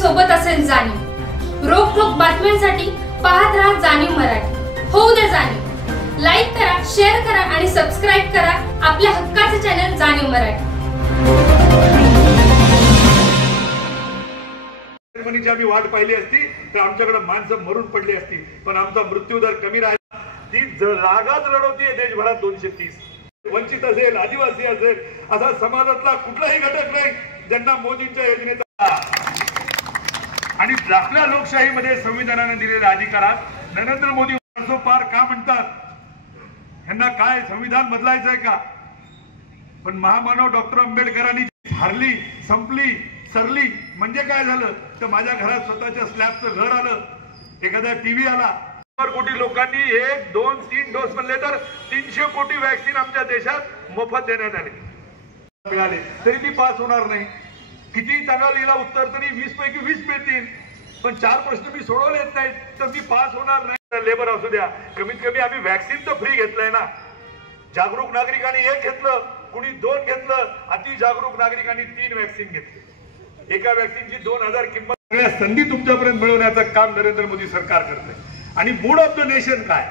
सोबत असेल जाणीव। रोखोक बातम्यांसाठी पाहत राहा जाणीव मराठी। होऊ दे जाणीव। लाईक करा, शेअर करा आणि सबस्क्राइब करा आपल्या हक्काचे चॅनल जाणीव मराठी। आम्ही वाट पाहिली असती तर आमच्याकडे माणसं मरून पडली असती, पण आमचा मृत्यूदर कमी राहिला। ती जागाच लढवतीये देशभरात 230। वंचित असेल, आदिवासी असेल, असा समाजातला कुठलाही घटक नाही ज्यांना मोदींच्या योजनेचा आणि आपल्या लोकशाहीमध्ये संविधानाने दिलेल्या अधिकारात नरेंद्र मोदी पार का म्हणतात? यांना काय संविधान बदलायचंय का? पण महामानव डॉक्टर आंबेडकरांनी हारली, संपली, सरली म्हणजे काय झालं तर माझ्या घरात स्वतःच्या स्लॅबचं घर आलं, एखादा टीव्ही आला। कोटी लोकांनी 1, 2, 3 डोस म्हणले तर 300 कोटी वॅक्सिन आमच्या देशात मोफत देण्यात आले मिळाले, तरी ती पास होणार नाही। किती चांगला लिहिला उत्तर तरी 20 पैकी 20 मिळतील, पण 4 प्रश्न मी सोडवलेच नाहीत तर मी पास होणार नाही। लेबर असू द्या, कमीत कमी आम्ही वॅक्सिन तर फ्री घेतलंय ना। जागरूक नागरिकांनी 1 घेतलं, कुणी 2 घेतलं, अति जागरूक नागरिकांनी 3 वॅक्सिन घेतली। एका वॅक्सिनची 2000 किंमत। सगळ्या संधी तुमच्यापर्यंत मिळवण्याचं काम नरेंद्र मोदी सरकार करते। आणि मूड ऑफ द नेशन काय,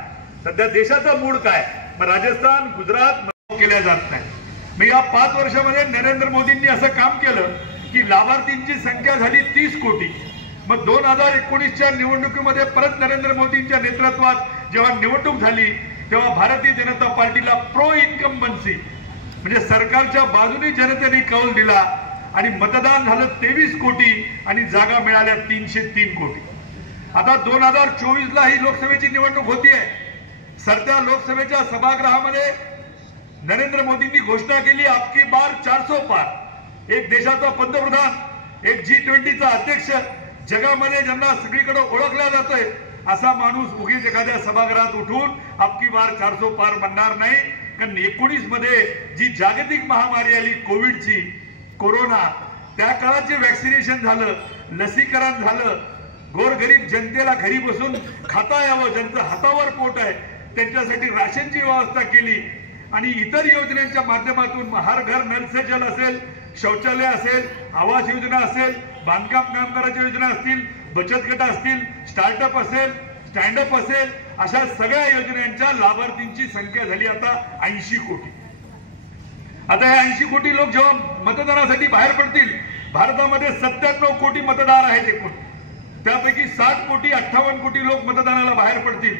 सध्या देशाचा मूड काय? मग राजस्थान, गुजरात केल्या जात नाही। मग या 5 वर्षामध्ये नरेंद्र मोदींनी असं काम केलं की लाभार्थींची संख्या झाली 30 कोटी। मग 2019च्या निवडणुकीमध्ये परत नरेंद्र मोदींच्या नेतृत्वात जेव्हा निवडणूक झाली तेव्हा भारतीय जनता पार्टीला प्रो इन्कम्बन्सी म्हणजे सरकारच्या बाजूने जनतेने कौल दिला आणि मतदान झालं 23 कोटी आणि जागा मिळाल्या 303 कोटी। आता 2024ला ही लोकसभेची निवडणूक होतीये। सरत्या लोकसभेच्या सभागृहामध्ये नरेंद्र मोदींनी घोषणा केली, आपकी बार 400 पार। एक देशाचा पंतप्रधान, एक G20चा अध्यक्ष, जगामध्ये ज्यांना सगळीकडे ओळखला जातोय असा माणूस उगीच एखाद्या सभागृहात उठून आपकी बार 400 पार म्हणणार नाही। कारण 19 मध्ये जी जागतिक महामारी आली कोविडची, कोरोना, त्या काळात जे वॅक्सिनेशन झालं, लसीकरण झालं, गोरगरीब जनतेला घरी बसून खाता यावं, ज्यांचं हातावर पोट आहे त्यांच्यासाठी राशनची व्यवस्था केली आणि इतर योजनांच्या माध्यमातून हर घर नल से जल असेल, शौचालय असेल, आवास योजना असेल, बांधकाम कामगारांच्या योजना असतील, बचत गट असतील, स्टार्टअप असेल, स्टँडअप असेल, अशा सगळ्या योजनांच्या लाभार्थींची संख्या झाली आता 80 कोटी। आता हे 80 कोटी लोक जेव्हा मतदानासाठी बाहेर पडतील, भारतामध्ये 97 कोटी मतदार आहेत एकूण, त्यापैकी 60 कोटी 58 कोटी लोक मतदानाला बाहेर पडतील।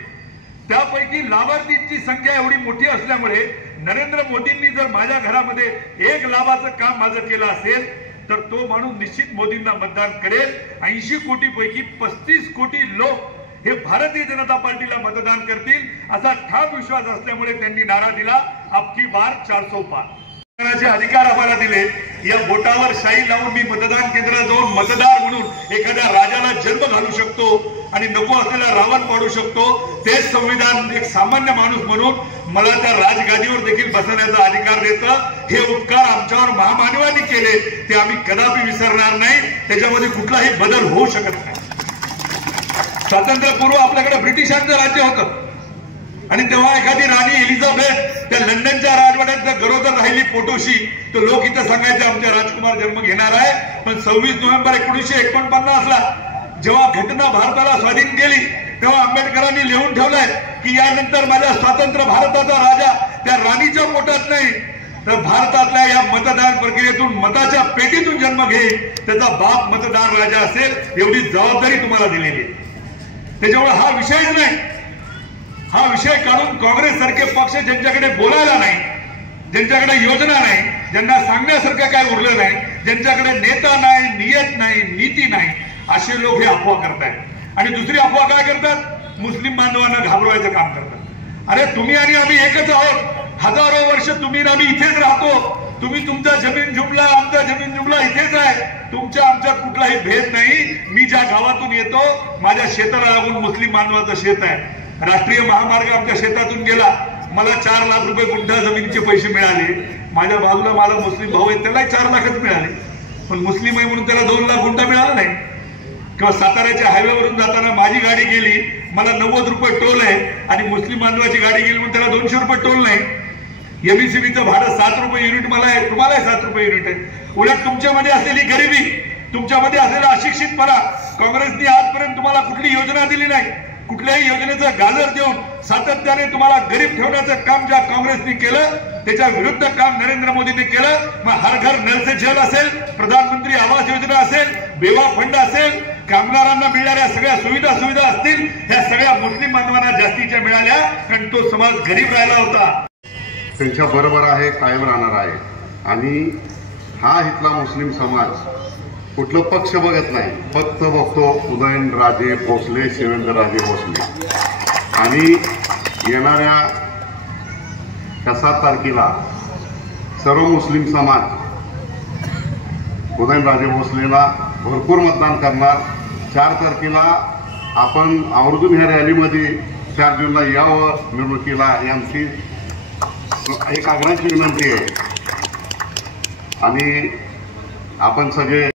त्यापैकी लाभार्थींची संख्या एवढी मोठी असल्यामुळे नरेंद्र मोदींनी जर माझ्या घरामध्ये 1 लाभाचं काम माझं केलं असेल तर तो माणूस निश्चित मोदींना मतदान करेल। 80 कोटी पैकी 35 कोटी लोक हे भारतीय जनता पार्टीला मतदान करतील असा ठाम विश्वास असल्यामुळे त्यांनी नारा दिला, आपकी बार 400 पार। अधिकार आम्हाला दिले, या बोटावर शाई लावून मी मतदान केंद्रात जाऊन मतदार म्हणून एखाद्या राजाला जन्म घालू शकतो आणि नको असलेला रावण पाडू शकतो। तेच संविधान एक सामान्य माणूस म्हणून मला त्या राजगादीवर देखील बसण्याचा अधिकार देतं। हे उपकार आमच्यावर महामानवांनी केले ते आम्ही कदापि विसरणार नाही, त्याच्यामध्ये कुठलाही बदल होऊ शकत नाही। स्वातंत्र्यपूर्व आपल्याकडे ब्रिटिशांचं राज्य होतं आणि तेव्हा एखादी राणी एलिझाबेथ त्या लंडनच्या राजवाड्यात गरोदर राहिली पोटोशी, तर लोक इथं सांगायचे आमच्या राजकुमार जन्म घेणार आहे। पण 26 नोव्हेंबर 1949ला जेव्हा घटना भारताला स्वाधीन केली तेव्हा आंबेडकरांनी लिहून ठेवलंय की यानंतर माझ्या स्वतंत्र भारताचा राजा त्या राणीच्या पोटात नाही तर भारतातल्या या मतदान प्रक्रियेतून मताच्या पेटीतून जन्म घेईल, त्याचा बाप मतदार राजा असेल, एवढी जबाबदारी तुम्हाला दिलेली आहे। त्याच्यामुळे हा विषयच नाही, हा विषय काढून काँग्रेस सारखे पक्ष ज्यांच्याकडे बोलायला नाही, ज्यांच्याकडे योजना नाही, ज्यांना सांगण्यासारखं काय उरलं नाही, ज्यांच्याकडे नेता नाही, नियत नाही, नीती नाही, असे लोक हे अफवा करतायत। आणि दुसरी अफवा काय करतात, मुस्लिम बांधवांना घाबरवायचं काम करतात। अरे तुम्ही आणि आम्ही एकच आहोत, हजारो वर्ष तुम्ही आम्ही इथेच राहतो, तुम्ही तुमचा जमीन जुमला, आमचा जमीन जुमला इथेच आहे, तुमच्या आमच्यात कुठलाही भेद नाही। मी ज्या गावातून येतो माझ्या शेताला लागून मुस्लिम बांधवाचं शेत आहे, राष्ट्रीय महामार्ग आमच्या शेतातून गेला, मला 4 लाख रुपये गुंठा जमिनीचे पैसे मिळाले। माझ्या बाजूला माझा मुस्लिम भाऊ आहे त्याला 4 लाखच मिळाले, पण मुस्लिम आहे म्हणून त्याला 2 लाख गुंठा मिळाला नाही। किंवा साताऱ्याच्या हायवेवरून जाताना माझी गाडी गेली, मला 90 रुपये टोल आहे आणि मुस्लिम बांधवाची गाडी गेली म्हणून त्याला 200 रुपये टोल नाही। एमईसीबीचं भाडं 7 रुपये युनिट मला आहे, तुम्हाला 7 रुपये युनिट आहे। उलट तुमच्यामध्ये असलेली गरिबी, तुमच्यामध्ये असलेला अशिक्षितपणा, काँग्रेसने आजपर्यंत तुम्हाला कुठली योजना दिली नाही, कुठल्याही योजनेचं गाजर देऊन सातत्याने तुम्हाला गरीब ठेवण्याचं काम ज्या काँग्रेसने केलं त्याच्या विरुद्ध काम नरेंद्र मोदींनी केलं। मग हर घर नल से जल असेल, प्रधानमंत्री आवास योजना असेल, बेवा फंड असेल, कामगारांना मिळणाऱ्या सगळ्या सुविधा असतील, ह्या सगळ्या मुस्लिम बांधवांना जास्तीच्या मिळाल्या, कारण तो समाज गरीब राहिला होता। त्यांच्या बरोबर आहे, कायम राहणार आहे। आणि हा इथला मुस्लिम समाज कुठलं पक्ष बघत नाही, फक्त बघतो उदयनराजे भोसले, शिवेंद्रराजे भोसले। आणि येणाऱ्या 7 तारखेला सर्व मुस्लिम समाज उदयनराजे भोसलेला भरपूर मतदान करणार। 4 तारखेला आपण आवर्जून ह्या रॅलीमध्ये 4 जूनला यावं मिरवणुकीला, ही आमची एक आग्रहाची विनंती आहे। आणि आपण सगळे